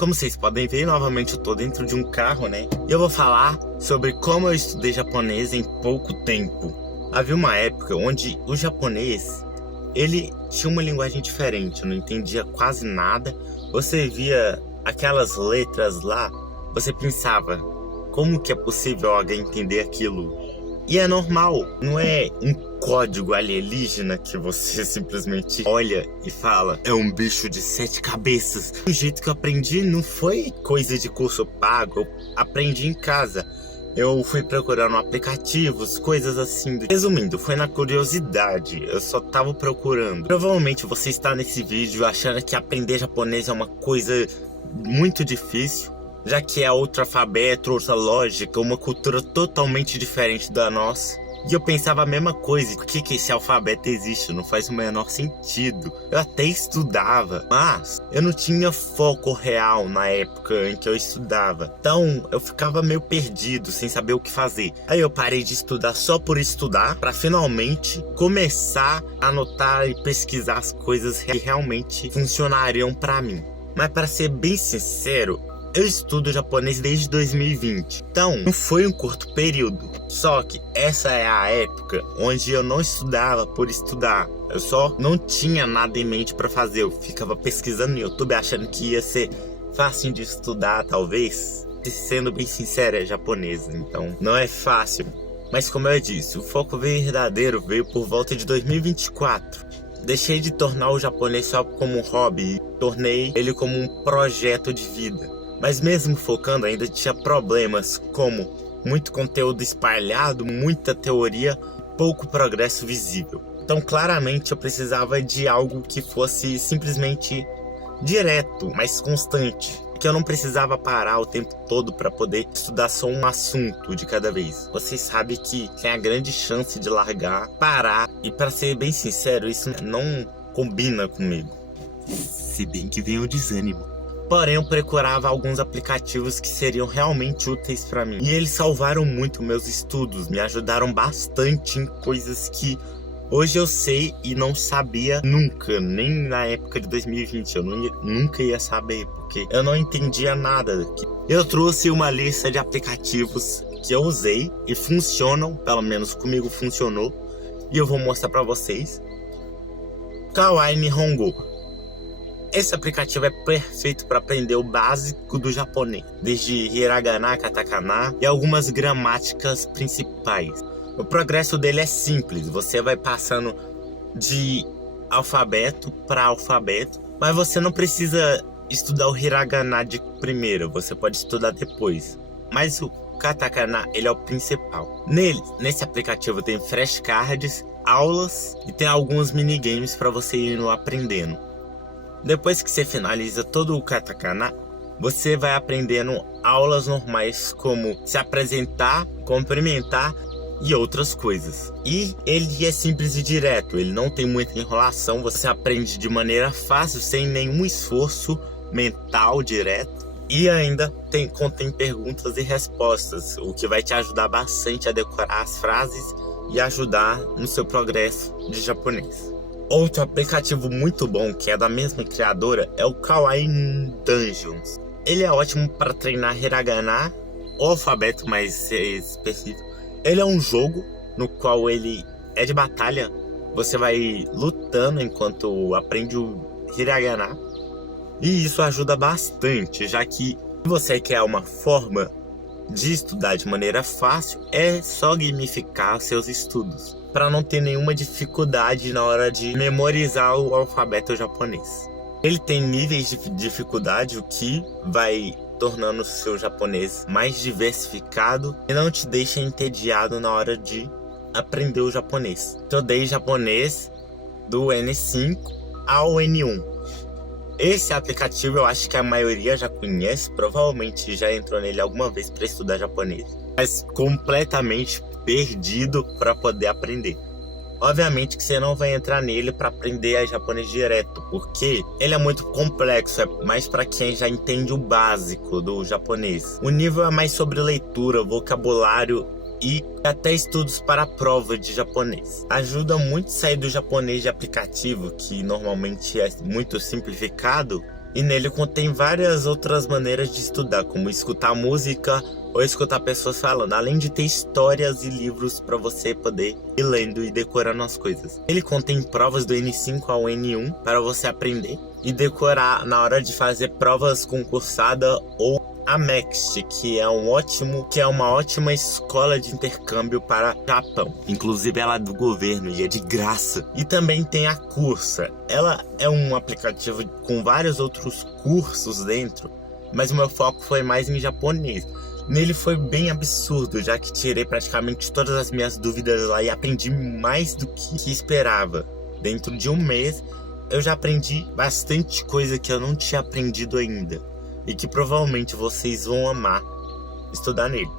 Como vocês podem ver, novamente eu tô dentro de um carro, né? E eu vou falar sobre como eu estudei japonês em pouco tempo. Havia uma época onde o japonês, ele tinha uma linguagem diferente, eu não entendia quase nada. Você via aquelas letras lá, você pensava, como que é possível alguém entender aquilo? E é normal, não é um código alienígena que você simplesmente olha e fala, é um bicho de 7 cabeças. O jeito que eu aprendi não foi coisa de curso pago, eu aprendi em casa. Eu fui procurando aplicativos, coisas assim. Resumindo, foi na curiosidade, eu só tava procurando. Provavelmente você está nesse vídeo achando que aprender japonês é uma coisa muito difícil, já que é outro alfabeto, outra lógica, uma cultura totalmente diferente da nossa. E eu pensava a mesma coisa, por que esse alfabeto existe? Não faz o menor sentido. Eu até estudava, mas eu não tinha foco real na época em que eu estudava. Então eu ficava meio perdido, sem saber o que fazer. Aí eu parei de estudar só por estudar, para finalmente começar a anotar e pesquisar as coisas que realmente funcionariam para mim. Mas para ser bem sincero, eu estudo japonês desde 2020, então não foi um curto período. Só que essa é a época onde eu não estudava por estudar. Eu só não tinha nada em mente para fazer. Eu ficava pesquisando no YouTube achando que ia ser fácil de estudar, talvez. Sendo bem sincero, é japonês, então não é fácil. Mas como eu disse, o foco verdadeiro veio por volta de 2024. Deixei de tornar o japonês só como um hobby e tornei ele como um projeto de vida. Mas mesmo focando, ainda tinha problemas, como muito conteúdo espalhado, muita teoria, pouco progresso visível. Então claramente eu precisava de algo que fosse simplesmente direto, mais constante. Que eu não precisava parar o tempo todo para poder estudar só um assunto de cada vez. Vocês sabem que tem a grande chance de largar, parar, e para ser bem sincero, isso não combina comigo. Se bem que vem o desânimo. Porém, eu procurava alguns aplicativos que seriam realmente úteis para mim. E eles salvaram muito meus estudos, me ajudaram bastante em coisas que hoje eu sei e não sabia nunca, nem na época de 2020. Eu nunca ia saber, porque eu não entendia nada daqui. Eu trouxe uma lista de aplicativos que eu usei e funcionam, pelo menos comigo funcionou. E eu vou mostrar para vocês. Kawaii Nihongo. Esse aplicativo é perfeito para aprender o básico do japonês, desde hiragana, katakana e algumas gramáticas principais. O progresso dele é simples, você vai passando de alfabeto para alfabeto, mas você não precisa estudar o hiragana de primeira, você pode estudar depois. Mas o katakana, ele é o principal. Nesse aplicativo tem flashcards, aulas e tem alguns minigames para você ir aprendendo. Depois que você finaliza todo o katakana, você vai aprendendo aulas normais como se apresentar, cumprimentar e outras coisas. E ele é simples e direto, ele não tem muita enrolação, você aprende de maneira fácil, sem nenhum esforço mental direto. E ainda contém perguntas e respostas, o que vai te ajudar bastante a decorar as frases e ajudar no seu progresso de japonês. Outro aplicativo muito bom, que é da mesma criadora, é o Kawaii Dungeons. Ele é ótimo para treinar hiragana, o alfabeto mais específico. Ele é um jogo no qual ele é de batalha. Você vai lutando enquanto aprende o hiragana. E isso ajuda bastante, já que se você quer uma forma de estudar de maneira fácil, é só gamificar seus estudos, para não ter nenhuma dificuldade na hora de memorizar o alfabeto japonês. Ele tem níveis de dificuldade, o que vai tornando o seu japonês mais diversificado e não te deixa entediado na hora de aprender o japonês. Eu dei japonês do N5 ao N1. Esse aplicativo eu acho que a maioria já conhece, provavelmente já entrou nele alguma vez para estudar japonês, mas completamente perdido para poder aprender. Obviamente que você não vai entrar nele para aprender japonês direto, porque ele é muito complexo, é mais para quem já entende o básico do japonês. O nível é mais sobre leitura, vocabulário e até estudos para a prova de japonês. Ajuda muito a sair do japonês de aplicativo, que normalmente é muito simplificado, E nele contém várias outras maneiras de estudar, como escutar música ou escutar pessoas falando, além de ter histórias e livros para você poder ir lendo e decorando as coisas. Ele contém provas do N5 ao N1 para você aprender e decorar na hora de fazer provas concursada ou a MEXT, que é uma ótima escola de intercâmbio para o Japão. Inclusive ela é do governo e é de graça. E também tem a Cursa. Ela é um aplicativo com vários outros cursos dentro, mas o meu foco foi mais em japonês. Nele foi bem absurdo, já que tirei praticamente todas as minhas dúvidas lá e aprendi mais do que esperava. Dentro de um mês eu já aprendi bastante coisa que eu não tinha aprendido ainda e que provavelmente vocês vão amar estudar nele.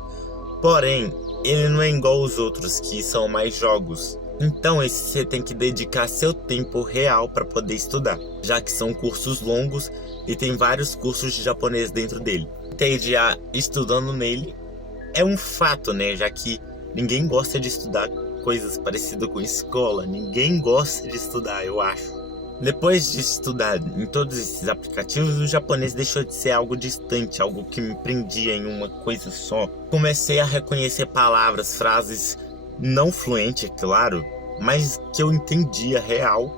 Porém, ele não é igual aos outros que são mais jogos. Então esse você tem que dedicar seu tempo real para poder estudar, já que são cursos longos e tem vários cursos de japonês dentro dele. Entediar estudando nele é um fato, né? Já que ninguém gosta de estudar coisas parecidas com escola. Ninguém gosta de estudar, eu acho. Depois de estudar em todos esses aplicativos, o japonês deixou de ser algo distante, algo que me prendia em uma coisa só. Comecei a reconhecer palavras, frases não fluente, é claro, mas que eu entendia real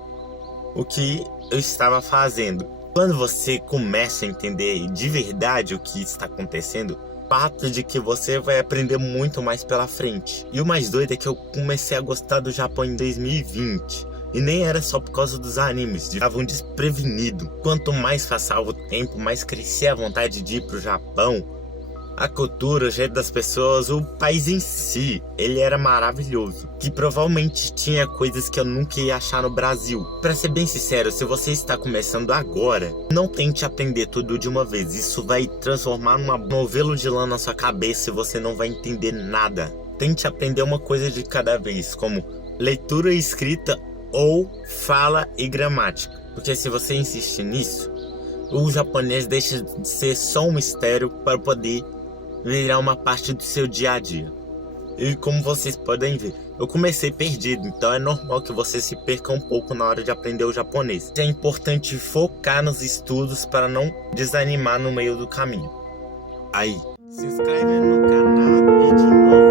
o que eu estava fazendo. Quando você começa a entender de verdade o que está acontecendo, fato de que você vai aprender muito mais pela frente. E o mais doido é que eu comecei a gostar do Japão em 2020. E nem era só por causa dos animes, estavam desprevenido. Quanto mais passava o tempo, mais crescia a vontade de ir pro Japão. A cultura, o jeito das pessoas, o país em si, ele era maravilhoso. Que provavelmente tinha coisas que eu nunca ia achar no Brasil. Pra ser bem sincero, se você está começando agora, não tente aprender tudo de uma vez. Isso vai transformar num novelo de lã na sua cabeça e você não vai entender nada. Tente aprender uma coisa de cada vez, como leitura e escrita ou fala e gramática. Porque se você insistir nisso, o japonês deixa de ser só um mistério para poder virar uma parte do seu dia a dia. E como vocês podem ver, eu comecei perdido, então é normal que você se perca um pouco na hora de aprender o japonês. É importante focar nos estudos para não desanimar no meio do caminho. Aí, se inscreve no canal e de novo